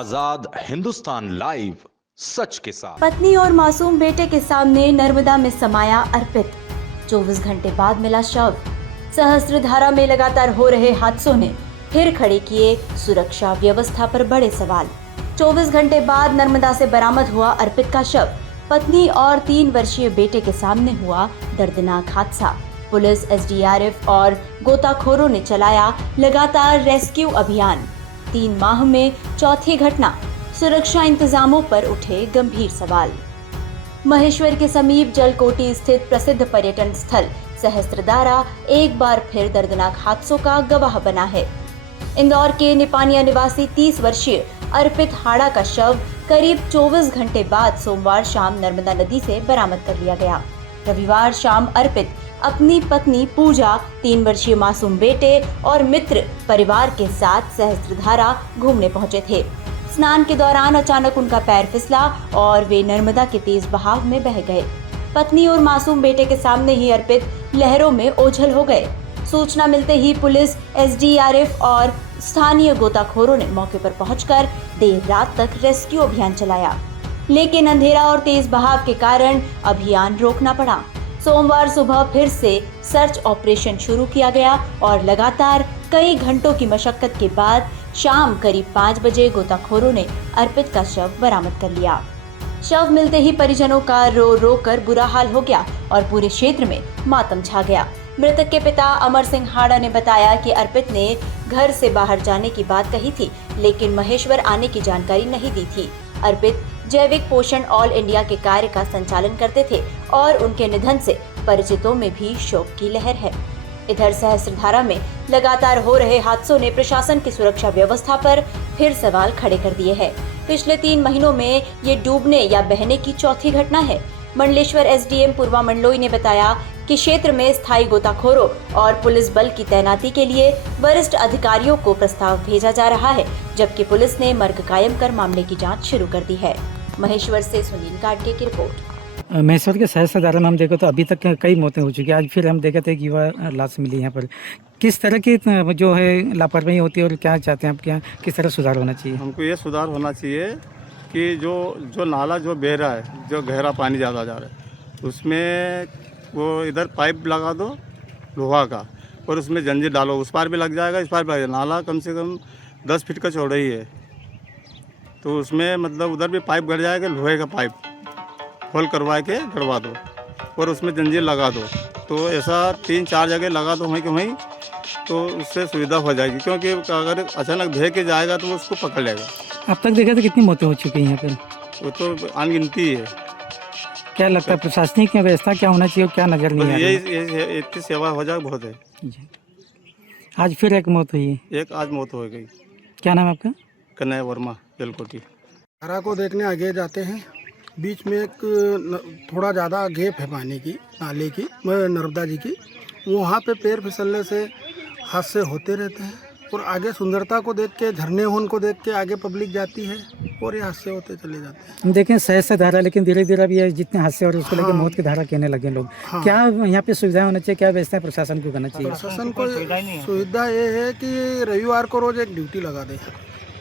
आजाद Hindustan live, सच के साथ। पत्नी और मासूम बेटे के सामने नर्मदा में समाया अर्पित। 24 घंटे बाद मिला शव। सहस्त्रधारा में लगातार हो रहे हादसों ने फिर खड़े किए सुरक्षा व्यवस्था पर बड़े सवाल। 24 घंटे बाद नर्मदा से बरामद हुआ अर्पित का शव। पत्नी और 3 वर्षीय बेटे के सामने हुआ दर्दनाक हादसा। पुलिस, एसडीआरएफ और गोताखोरों ने चलाया लगातार रेस्क्यू अभियान। 3 माह में चौथी घटना। सुरक्षा इंतजामों पर उठे गंभीर सवाल। महेश्वर के समीप जलकोटी स्थित प्रसिद्ध पर्यटन स्थल सहस्त्रधारा एक बार फिर दर्दनाक हादसों का गवाह बना है। इंदौर के निपानिया निवासी 30 वर्षीय अर्पित हाड़ा का शव करीब 24 घंटे बाद सोमवार शाम नर्मदा नदी से बरामद कर लिया गया। रविवार शाम अर्पित अपनी पत्नी पूजा, 3 वर्षीय मासूम बेटे और मित्र परिवार के साथ सहस्त्रधारा घूमने पहुंचे थे। स्नान के दौरान अचानक उनका पैर फिसला और वे नर्मदा के तेज बहाव में बह गए। पत्नी और मासूम बेटे के सामने ही अर्पित लहरों में ओझल हो गए। सूचना मिलते ही पुलिस, एसडीआरएफ और स्थानीय गोताखोरों ने मौके पर पहुंचकर देर रात तक रेस्क्यू अभियान चलाया, लेकिन अंधेरा और तेज बहाव के कारण अभियान रोकना पड़ा। सोमवार सुबह फिर से सर्च ऑपरेशन शुरू किया गया और लगातार कई घंटों की मशक्कत के बाद शाम करीब 5 बजे गोताखोरों ने अर्पित का शव बरामद कर लिया। शव मिलते ही परिजनों का रो रो कर बुरा हाल हो गया और पूरे क्षेत्र में मातम छा गया। मृतक के पिता अमर सिंह हाड़ा ने बताया कि अर्पित ने घर से बाहर जाने की बात कही थी, लेकिन महेश्वर आने की जानकारी नहीं दी थी। अर्पित जैविक पोषण ऑल इंडिया के कार्य का संचालन करते थे और उनके निधन से परिचितों में भी शोक की लहर है। इधर सहस्त्रधारा में लगातार हो रहे हादसों ने प्रशासन की सुरक्षा व्यवस्था पर फिर सवाल खड़े कर दिए हैं। पिछले 3 महीनों में ये डूबने या बहने की चौथी घटना है। मंडलेश्वर एसडीएम पूर्वा मंडलोई ने बताया कि क्षेत्र में स्थायी गोताखोरों और पुलिस बल की तैनाती के लिए वरिष्ठ अधिकारियों को प्रस्ताव भेजा जा रहा है, जबकि पुलिस ने मर्ग कायम कर मामले की जांच शुरू कर दी है। महेश्वर से सुनील काटके की रिपोर्ट। महेश्वर के सहस्त्रधारा में हम देखो तो अभी तक कई मौतें हो चुकी हैं। आज फिर हम देखे थे कि युवा लाश मिली यहाँ पर। किस तरह की जो है लापरवाही होती है और क्या चाहते हैं आप, क्या किस तरह सुधार होना चाहिए? हमको ये सुधार होना चाहिए कि जो नाला जो बह रहा है, जो गहरा पानी ज़्यादा जा रहा है, उसमें वो इधर पाइप लगा दो लोहा का और उसमें जंजीर डालो। उस पार भी लग जाएगा, इस पार भी लग जाएगा। नाला कम से कम 10 फीट का चौड़ाई है, तो उसमें मतलब उधर भी पाइप गड़ जाएगा। लोहे का पाइप होल करवा के गड़वा दो और उसमें जंजीर लगा दो। तो ऐसा 3-4 जगह लगा दो वहीं के वहीं, तो उससे सुविधा हो जाएगी। क्योंकि अगर अचानक बह के जाएगा तो वो उसको पकड़ लेगा। अब तक देखा तो कितनी मौतें हो चुकी हैं यहाँ पर? वो तो अनगिनती है। क्या लगता है प्रशासनिक व्यवस्था क्या होना चाहिए और क्या नजर नहीं आ रहा है? ये इतनी सेवा हो जाए बहुत है। जी। आज फिर एक मौत हुई है। एक आज मौत हो गई। क्या नाम है आपका? कन्हैया वर्मा, जलकोटी। धारा को देखने आगे जाते हैं। बीच में एक थोड़ा ज़्यादा गेप है पानी की, नाले की, नर्मदा जी की। वहाँ पे पैर फिसलने से हादसे होते रहते हैं और आगे सुंदरता को देख के, झरने होने को देख के आगे पब्लिक जाती है और ये हादसे होते चले जाते हैं। हम देखें सहस्त्रधारा, लेकिन धीरे धीरे अब ये जितने हादसे और उसको लेकर मौत की धारा कहने लगे लोग। क्या यहाँ पे सुविधाएं होना चाहिए, क्या व्यवस्था प्रशासन को करना चाहिए? प्रशासन को सुविधा ये है कि रविवार को रोज एक ड्यूटी लगा दे,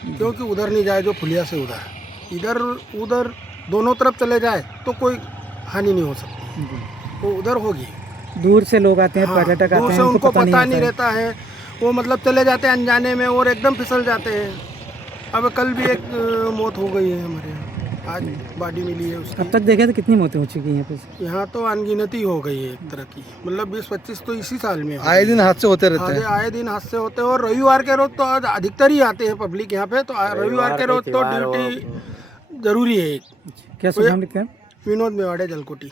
क्योंकि उधर नहीं जाए जो फुलिया से उधर, इधर उधर दोनों तरफ चले जाए तो कोई हानि नहीं हो सकती। वो उधर होगी। दूर से लोग आते हैं, पर्यटक आते हैं, उनको पता नहीं रहता है। वो मतलब चले जाते हैं अनजाने में और एकदम फिसल जाते हैं। अब कल भी एक मौत हो गई है हमारे यहाँ, आज बॉडी मिली है उसकी। अब तक देखे तो कितनी मौतें हो चुकी हैं यहाँ पे? यहाँ तो अनगिनती हो गई है एक तरह की, मतलब 20-25 तो इसी साल में आए दिन हादसे होते रहते हैं। आए दिन हादसे होते हैं और रविवार के रोज तो आज अधिकतर ही आते हैं पब्लिक यहाँ पे। तो रविवार के रोज तो ड्यूटी जरूरी है। क्या सुनाम लिखते हैं? विनोद मेवाड़े, जलकोटी।